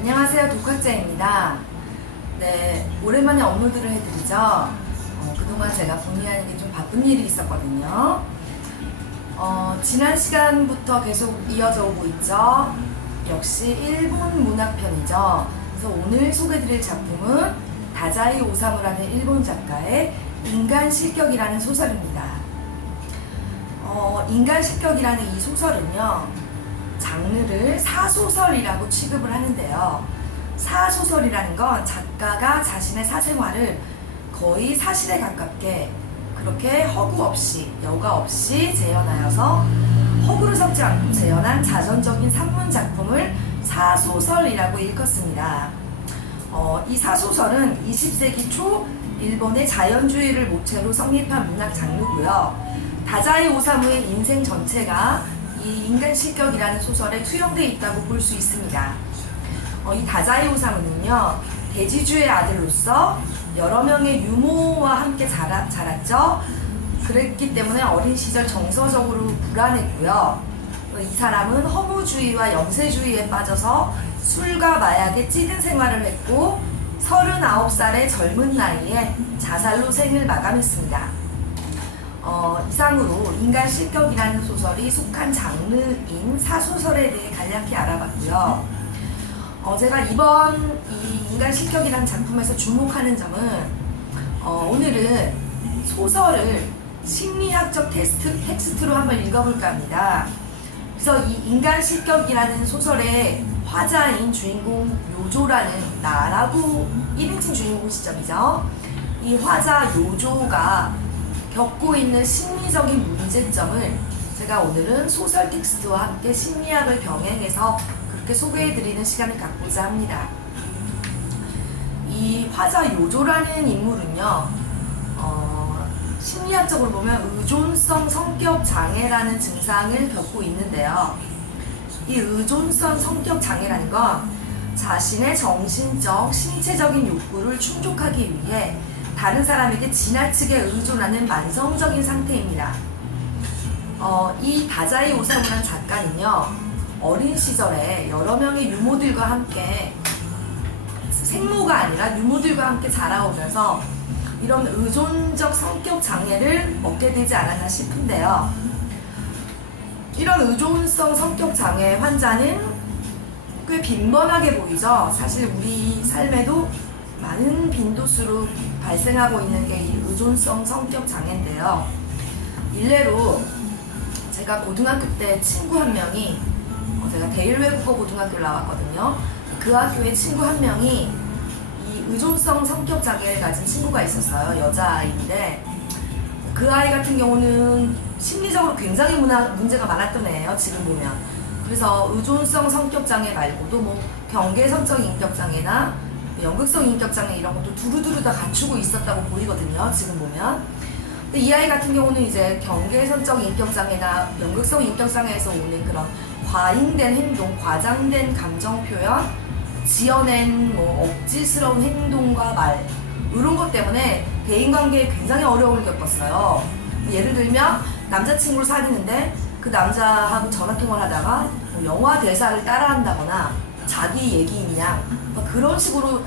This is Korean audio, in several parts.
안녕하세요. 독학자입니다. 네, 오랜만에 업로드를 해드리죠. 그동안 제가 본의 아니게 좀 바쁜 일이 있었거든요. 지난 시간부터 계속 이어져 오고 있죠. 역시 일본 문학편이죠. 그래서 오늘 소개드릴 작품은 다자이 오사무라는 일본 작가의 인간실격이라는 소설입니다. 인간실격이라는 이 소설은요, 장르를 사소설이라고 취급을 하는데요. 사소설이라는 건 작가가 자신의 사생활을 거의 사실에 가깝게 그렇게 허구 없이, 여과 없이 재현하여서 허구를 섞지 않고 재현한 자전적인 산문 작품을 사소설이라고 일컫습니다. 이 사소설은 20세기 초 일본의 자연주의를 모체로 성립한 문학 장르고요. 다자이 오사무의 인생 전체가 이 인간실격이라는 소설에 투영되어 있다고 볼 수 있습니다. 이 다자이 오사무는요, 대지주의 아들로서 여러 명의 유모와 함께 자랐죠. 그랬기 때문에 어린 시절 정서적으로 불안했고요. 이 사람은 허무주의와 영세주의에 빠져서 술과 마약에 찌든 생활을 했고 39살의 젊은 나이에 자살로 생을 마감했습니다. 이상으로 인간실격이라는 소설이 속한 장르인 사소설에 대해 간략히 알아봤고요. 제가 이번 이 인간실격이라는 작품에서 주목하는 점은 오늘은 소설을 심리학적 텍스트로 한번 읽어볼까 합니다. 그래서 이 인간실격이라는 소설의 화자인 주인공 요조라는 나라고 1인칭 주인공 시점이죠. 이 화자 요조가 겪고 있는 심리적인 문제점을 제가 오늘은 소설 텍스트와 함께 심리학을 병행해서 그렇게 소개해드리는 시간을 갖고자 합니다. 이 화자 요조라는 인물은요, 심리학적으로 보면 의존성 성격 장애라는 증상을 겪고 있는데요. 이 의존성 성격 장애라는 건 자신의 정신적, 신체적인 욕구를 충족하기 위해 다른 사람에게 지나치게 의존하는 만성적인 상태입니다. 이 다자이 오사무라는 작가는요, 어린 시절에 여러 명의 유모들과 함께, 생모가 아니라 유모들과 함께 자라오면서 이런 의존적 성격 장애를 얻게 되지 않았나 싶은데요. 이런 의존성 성격 장애 환자는 꽤 빈번하게 보이죠. 사실 우리 삶에도 많은 빈도수로 발생하고 있는 게 이 의존성 성격 장애인데요. 일례로 제가 고등학교 때 친구 한 명이, 제가 대일외국어 고등학교를 나왔거든요. 그 학교에 친구 한 명이 이 의존성 성격 장애를 가진 친구가 있었어요. 여자아이인데 그 아이 같은 경우는 심리적으로 굉장히 문제가 많았던 애예요, 지금 보면. 그래서 의존성 성격 장애 말고도 뭐 경계선적 인격 장애나 연극성 인격장애 이런 것도 두루두루 다 갖추고 있었다고 보이거든요, 지금 보면. 근데 이 아이 같은 경우는 이제 경계선적 인격장애나 연극성 인격장애에서 오는 그런 과잉된 행동, 과장된 감정 표현, 지어낸 뭐 억지스러운 행동과 말, 이런 것 때문에 대인관계에 굉장히 어려움을 겪었어요. 예를 들면 남자친구를 사귀는데 그 남자하고 전화통화를 하다가 뭐 영화 대사를 따라한다거나 자기 얘기인 양 그런 식으로,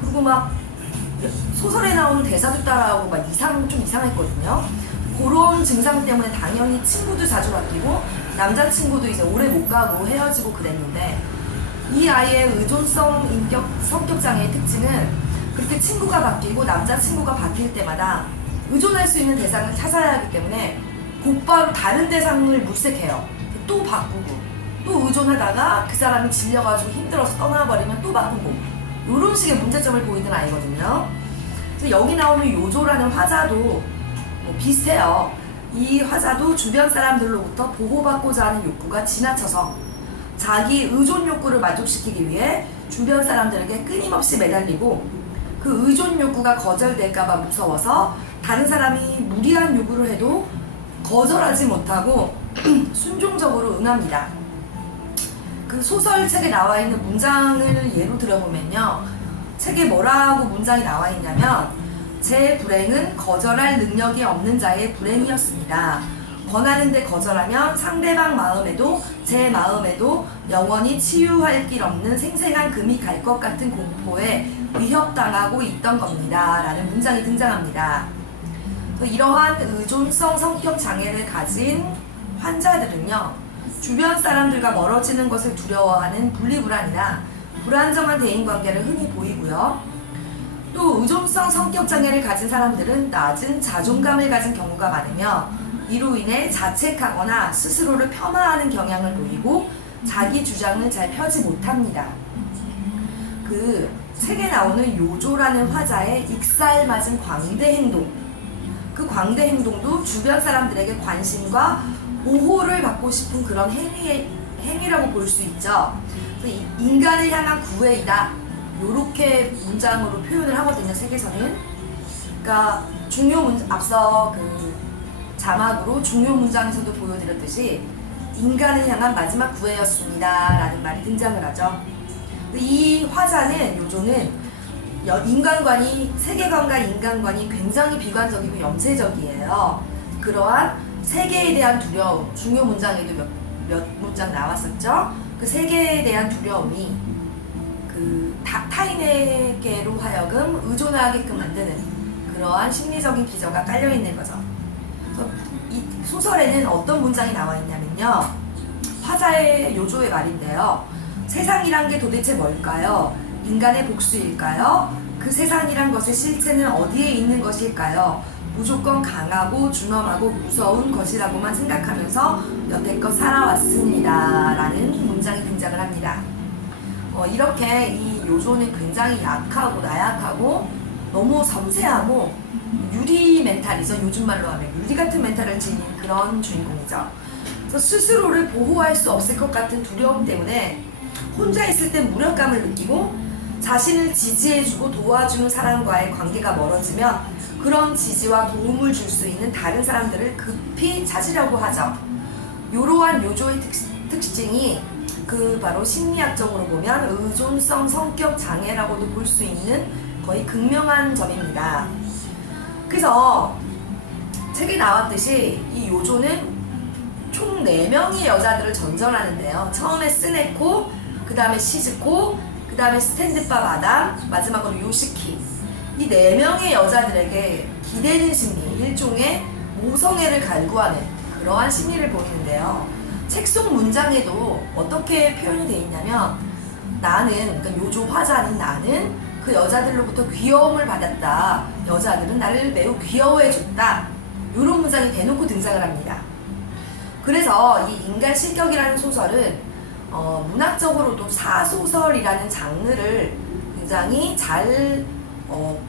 그리고 막 소설에 나오는 대사도 따라하고 막 좀 이상했거든요. 그런 증상 때문에 당연히 친구도 자주 바뀌고 남자친구도 이제 오래 못 가고 헤어지고 그랬는데, 이 아이의 의존성 성격장애의 특징은 그렇게 친구가 바뀌고 남자친구가 바뀔 때마다 의존할 수 있는 대상을 찾아야 하기 때문에 곧바로 다른 대상을 물색해요. 또 바꾸고 또 의존하다가 그 사람이 질려가지고 힘들어서 떠나버리면 또 바꾸고, 이런 식의 문제점을 보이는 아이거든요. 그래서 여기 나오는 요조라는 화자도 뭐 비슷해요. 이 화자도 주변 사람들로부터 보호받고자 하는 욕구가 지나쳐서 자기 의존 욕구를 만족시키기 위해 주변 사람들에게 끊임없이 매달리고, 그 의존 욕구가 거절될까봐 무서워서 다른 사람이 무리한 요구를 해도 거절하지 못하고 순종적으로 응합니다. 그 소설책에 나와 있는 문장을 예로 들어보면요, 책에 뭐라고 문장이 나와 있냐면, 제 불행은 거절할 능력이 없는 자의 불행이었습니다. 권하는데 거절하면 상대방 마음에도 제 마음에도 영원히 치유할 길 없는 생생한 금이 갈 것 같은 공포에 위협당하고 있던 겁니다. 라는 문장이 등장합니다. 이러한 의존성 성격 장애를 가진 환자들은요, 주변 사람들과 멀어지는 것을 두려워하는 분리불안이나 불안정한 대인관계를 흔히 보이고요. 또 의존성 성격 장애를 가진 사람들은 낮은 자존감을 가진 경우가 많으며 이로 인해 자책하거나 스스로를 폄하하는 경향을 보이고 자기 주장을 잘 펴지 못합니다. 그 책에 나오는 요조라는 화자의 익살맞은 광대 행동, 그 광대 행동도 주변 사람들에게 관심과 보호를 받고 싶은 그런 행위라고 볼 수 있죠. 인간을 향한 구애이다, 요렇게 문장으로 표현을 하거든요, 책에서는. 그러니까 앞서 그 자막으로 중요 문장에서도 보여드렸듯이 인간을 향한 마지막 구애였습니다 라는 말이 등장을 하죠. 이 화자는, 요조는 세계관과 인간관이 굉장히 비관적이고 염세적이에요. 그러한 세계에 대한 두려움, 중요 문장에도 몇 문장 나왔었죠. 그 세계에 대한 두려움이 그 타인에게로 하여금 의존하게끔 만드는 그러한 심리적인 기저가 깔려있는 거죠. 이 소설에는 어떤 문장이 나와 있냐면요, 화자의 요조의 말인데요. 세상이란 게 도대체 뭘까요? 인간의 복수일까요? 그 세상이란 것의 실체는 어디에 있는 것일까요? 무조건 강하고 준엄하고 무서운 것이라고만 생각하면서 여태껏 살아왔습니다 라는 문장이 등장을 합니다. 이렇게 이 요조는 굉장히 약하고 나약하고 너무 섬세하고 유리 멘탈이죠. 요즘 말로 하면 유리 같은 멘탈을 지닌 그런 주인공이죠. 그래서 스스로를 보호할 수 없을 것 같은 두려움 때문에 혼자 있을 땐 무력감을 느끼고 자신을 지지해주고 도와주는 사람과의 관계가 멀어지면 그런 지지와 도움을 줄 수 있는 다른 사람들을 급히 찾으려고 하죠. 이러한 요조의 특징이 바로 심리학적으로 보면 의존성 성격 장애라고도 볼 수 있는 거의 극명한 점입니다. 그래서 책에 나왔듯이 이 요조는 총 4명의 여자들을 전전하는데요. 처음에 스네코, 그 다음에 시즈코, 그 다음에 스탠드바 마담, 마지막으로 요시키. 이 4명의 여자들에게 기대는 심리, 일종의 모성애를 갈구하는 그러한 심리를 보이는데요. 책 속 문장에도 어떻게 표현이 되어 있냐면, 그러니까 요조 화자는 나는 그 여자들로부터 귀여움을 받았다. 여자들은 나를 매우 귀여워해줬다. 이런 문장이 대놓고 등장을 합니다. 그래서 이 인간 실격이라는 소설은 문학적으로도 사소설이라는 장르를 굉장히 잘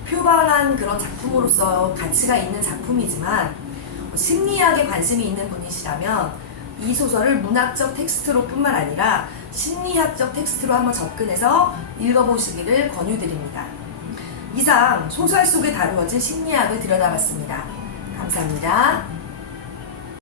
표방한 그런 작품으로서 가치가 있는 작품이지만, 심리학에 관심이 있는 분이시라면 이 소설을 문학적 텍스트로 뿐만 아니라 심리학적 텍스트로 한번 접근해서 읽어보시기를 권유드립니다. 이상 소설 속에 다루어진 심리학을 들여다봤습니다. 감사합니다.